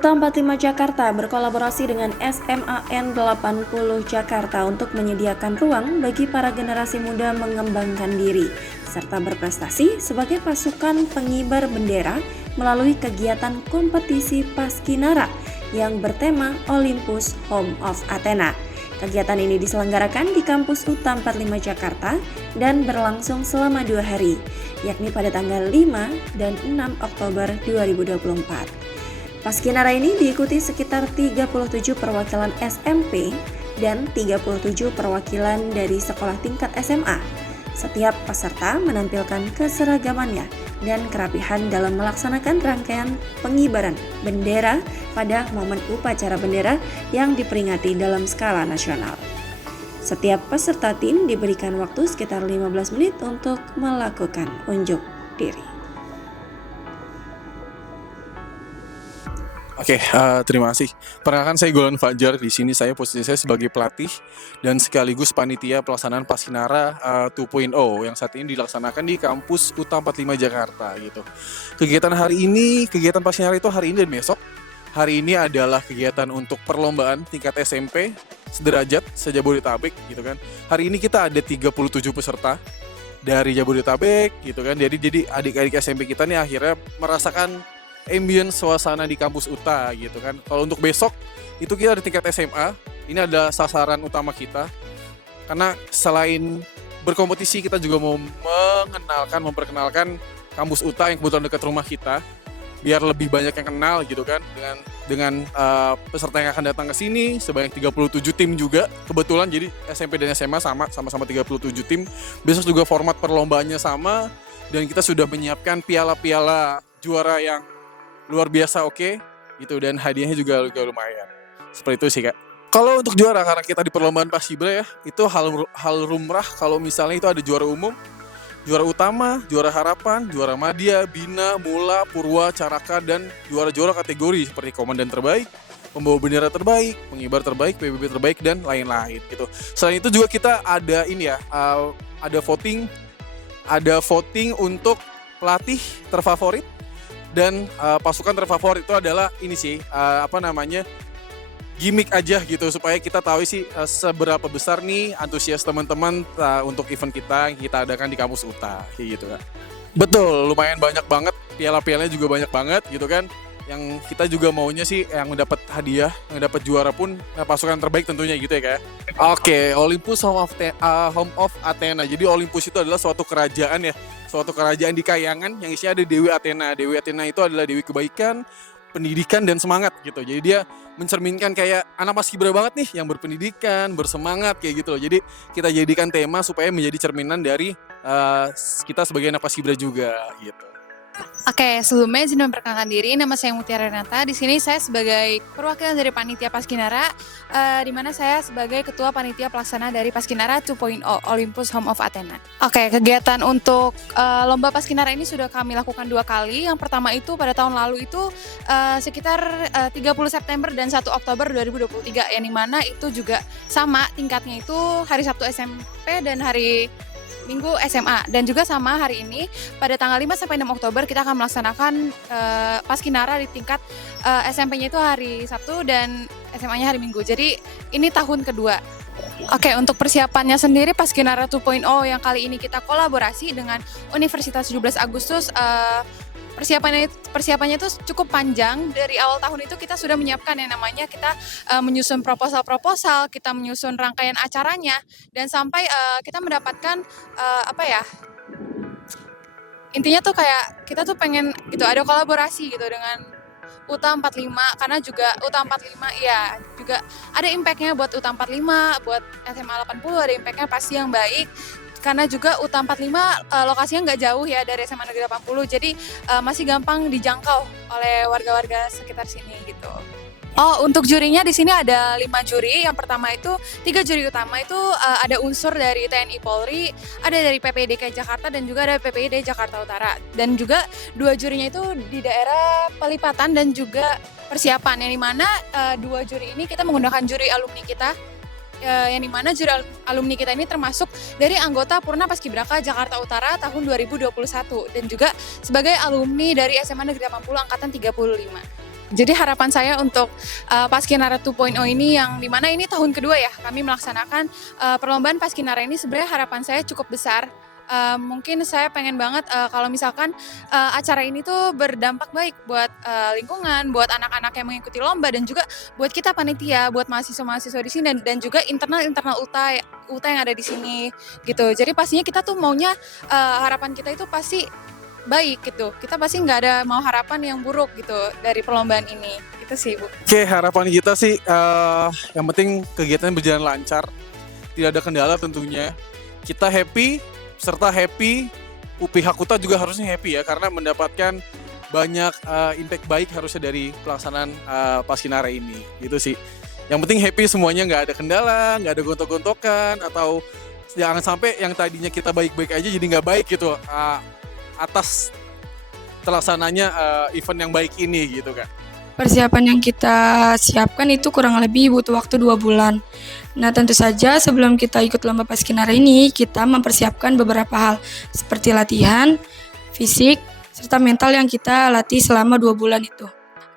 UTA 45 Jakarta berkolaborasi dengan SMAN 80 Jakarta untuk menyediakan ruang bagi para generasi muda mengembangkan diri, serta berprestasi sebagai pasukan pengibar bendera melalui kegiatan kompetisi Paskinara yang bertema Olympus Home of Athena. Kegiatan ini diselenggarakan di kampus UTA 45 Jakarta dan berlangsung selama 2 hari, yakni pada tanggal 5 dan 6 Oktober 2024. Paskinara ini diikuti sekitar 37 perwakilan SMP dan 37 perwakilan dari sekolah tingkat SMA. Setiap peserta menampilkan keseragamannya dan kerapihan dalam melaksanakan rangkaian pengibaran bendera pada momen upacara bendera yang diperingati dalam skala nasional. Setiap peserta tim diberikan waktu sekitar 15 menit untuk melakukan unjuk diri. Oke, terima kasih. Perkenalkan saya Golan Fajar. Di sini posisi saya sebagai pelatih dan sekaligus panitia pelaksanaan Paskinara 2.0 yang saat ini dilaksanakan di kampus UTA 45 Jakarta gitu. Kegiatan Paskinara itu hari ini dan besok. Hari ini adalah kegiatan untuk perlombaan tingkat SMP sederajat se-Jabodetabek gitu kan. Hari ini kita ada 37 peserta dari Jabodetabek gitu kan. Jadi adik-adik SMP kita nih akhirnya merasakan ambience suasana di kampus UTA gitu kan. Kalau untuk besok itu kita di tingkat SMA. Ini ada sasaran utama kita. Karena selain berkompetisi kita juga mau memperkenalkan kampus UTA yang kebetulan dekat rumah kita biar lebih banyak yang kenal gitu kan dengan peserta yang akan datang ke sini sebanyak 37 tim juga. Kebetulan jadi SMP dan SMA sama-sama 37 tim. Besok juga format perlombaannya sama dan kita sudah menyiapkan piala-piala juara yang luar biasa gitu dan hadiahnya juga lumayan. Seperti itu sih Kak. Kalau untuk juara karena kita di perlombaan Paskibra ya, itu hal lumrah kalau misalnya itu ada juara umum, juara utama, juara harapan, juara madya, bina, mula, purwa, caraka dan juara-juara kategori seperti komandan terbaik, pembawa bendera terbaik, pengibar terbaik, PBB terbaik dan lain-lain gitu. Selain itu juga kita ada ada voting untuk pelatih terfavorit. Dan pasukan terfavorit itu adalah gimmick aja gitu supaya kita tahu sih seberapa besar nih antusias teman-teman untuk event kita yang kita adakan di kampus UTA gitu kan. Betul, lumayan banyak banget, piala-pialanya juga banyak banget gitu kan. Yang kita juga maunya sih yang mendapat hadiah, yang dapat juara pun pasukan terbaik tentunya gitu ya Kak. Oke, Olympus Home of Athena. Jadi Olympus itu adalah suatu kerajaan di Kayangan yang isinya ada Dewi Athena. Dewi Athena itu adalah dewi kebaikan, pendidikan dan semangat gitu. Jadi dia mencerminkan kayak anak paskibra banget nih yang berpendidikan, bersemangat kayak gitu loh. Jadi kita jadikan tema supaya menjadi cerminan dari kita sebagai anak paskibra juga gitu. Oke, sebelumnya izin memperkenalkan diri, nama saya Mutiara Renata. Di sini saya sebagai perwakilan dari panitia Paskinara, di mana saya sebagai ketua panitia pelaksana dari Paskinara 2.0 Olympus Home of Athena. Oke, kegiatan untuk lomba Paskinara ini sudah kami lakukan 2 kali. Yang pertama itu pada tahun lalu itu sekitar 30 September dan 1 Oktober 2023, yang dimana itu juga sama tingkatnya itu hari Sabtu SMP dan hari Minggu SMA, dan juga sama hari ini pada tanggal 5 sampai 6 Oktober kita akan melaksanakan Paskinara di tingkat SMP-nya itu hari Sabtu dan SMA-nya hari Minggu. Jadi ini tahun kedua. Oke, untuk persiapannya sendiri Paskinara 2.0 yang kali ini kita kolaborasi dengan Universitas 17 Agustus. Persiapannya itu cukup panjang. Dari awal tahun itu kita sudah menyiapkan yang namanya kita menyusun proposal, kita menyusun rangkaian acaranya, dan sampai kita mendapatkan intinya tuh kayak kita tuh pengen gitu ada kolaborasi gitu dengan UTA 45, karena juga UTA 45 ya juga ada impact-nya buat UTA 45, buat SMA 80 ada impact-nya pasti yang baik. Karena juga UTA 45 lokasinya nggak jauh ya dari SMA Negeri 80, jadi masih gampang dijangkau oleh warga-warga sekitar sini gitu. Oh, untuk jurinya di sini ada 5 juri. Yang pertama itu 3 juri utama itu ada unsur dari TNI Polri, ada dari PPI DKI Jakarta dan juga ada PPI Jakarta Utara. Dan juga 2 jurinya itu di daerah Pelipatan dan juga Persiapan. Yang dimana 2 juri ini kita menggunakan juri alumni kita. Yang dimana juri alumni kita ini termasuk dari anggota Purna Paskibraka Jakarta Utara tahun 2021 dan juga sebagai alumni dari SMA Negeri 80 Angkatan 35. Jadi harapan saya untuk Paskinara 2.0 ini yang dimana ini tahun kedua ya kami melaksanakan perlombaan Paskinara ini, sebenarnya harapan saya cukup besar. Mungkin saya pengen banget kalau misalkan acara ini tuh berdampak baik buat lingkungan, buat anak-anak yang mengikuti lomba, dan juga buat kita panitia, buat mahasiswa-mahasiswa di sini, dan juga internal UTA yang ada di sini gitu. Jadi pastinya kita tuh maunya harapan kita itu pasti baik gitu. Kita pasti nggak ada mau harapan yang buruk gitu dari perlombaan ini. Itu sih, Bu. Oke, harapan kita sih yang penting kegiatan berjalan lancar, tidak ada kendala tentunya. Kita happy, serta happy, pihak UTA juga harusnya happy ya, karena mendapatkan banyak impact baik harusnya dari pelaksanaan Paskinara ini. Gitu sih. Yang penting happy semuanya, nggak ada kendala, nggak ada gontok-gontokan, atau jangan sampai yang tadinya kita baik-baik aja jadi nggak baik gitu atas terlaksananya event yang baik ini gitu kan. Persiapan yang kita siapkan itu kurang lebih butuh waktu 2 bulan. Nah, tentu saja sebelum kita ikut lomba Paskinara ini, kita mempersiapkan beberapa hal seperti latihan, fisik, serta mental yang kita latih selama 2 bulan itu.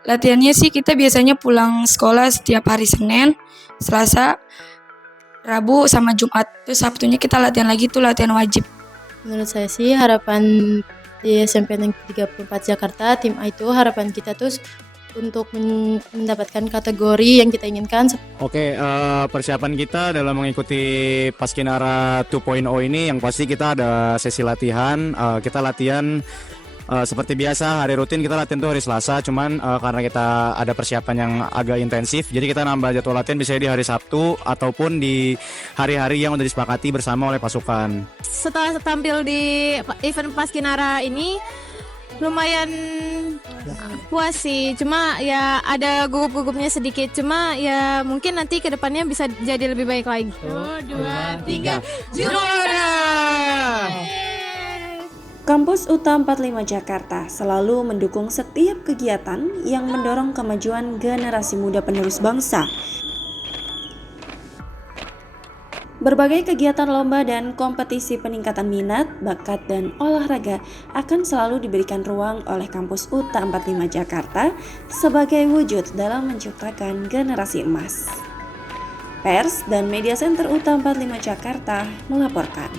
Latihannya sih kita biasanya pulang sekolah setiap hari Senin, Selasa, Rabu, sama Jumat. Terus Sabtunya kita latihan lagi, itu latihan wajib. Menurut saya sih harapan di SMP Negeri 34 Jakarta, tim A itu harapan kita tuh untuk mendapatkan kategori yang kita inginkan. Oke, persiapan kita dalam mengikuti Paskinara 2.0 ini yang pasti kita ada sesi latihan. Kita latihan seperti biasa, hari rutin kita latihan tuh hari Selasa, cuman karena kita ada persiapan yang agak intensif, jadi kita nambah jadwal latihan bisa di hari Sabtu ataupun di hari-hari yang udah disepakati bersama oleh pasukan. Setelah tampil di event Paskinara ini lumayan puas sih, cuma ya ada gugup-gugupnya sedikit, cuma ya mungkin nanti kedepannya bisa jadi lebih baik lagi. 1, 2, 3, juara! Kampus UTA 45 Jakarta selalu mendukung setiap kegiatan yang mendorong kemajuan generasi muda penerus bangsa. Berbagai kegiatan lomba dan kompetisi peningkatan minat, bakat, dan olahraga akan selalu diberikan ruang oleh Kampus UTA 45 Jakarta sebagai wujud dalam menciptakan generasi emas. Pers dan Media Center UTA 45 Jakarta melaporkan.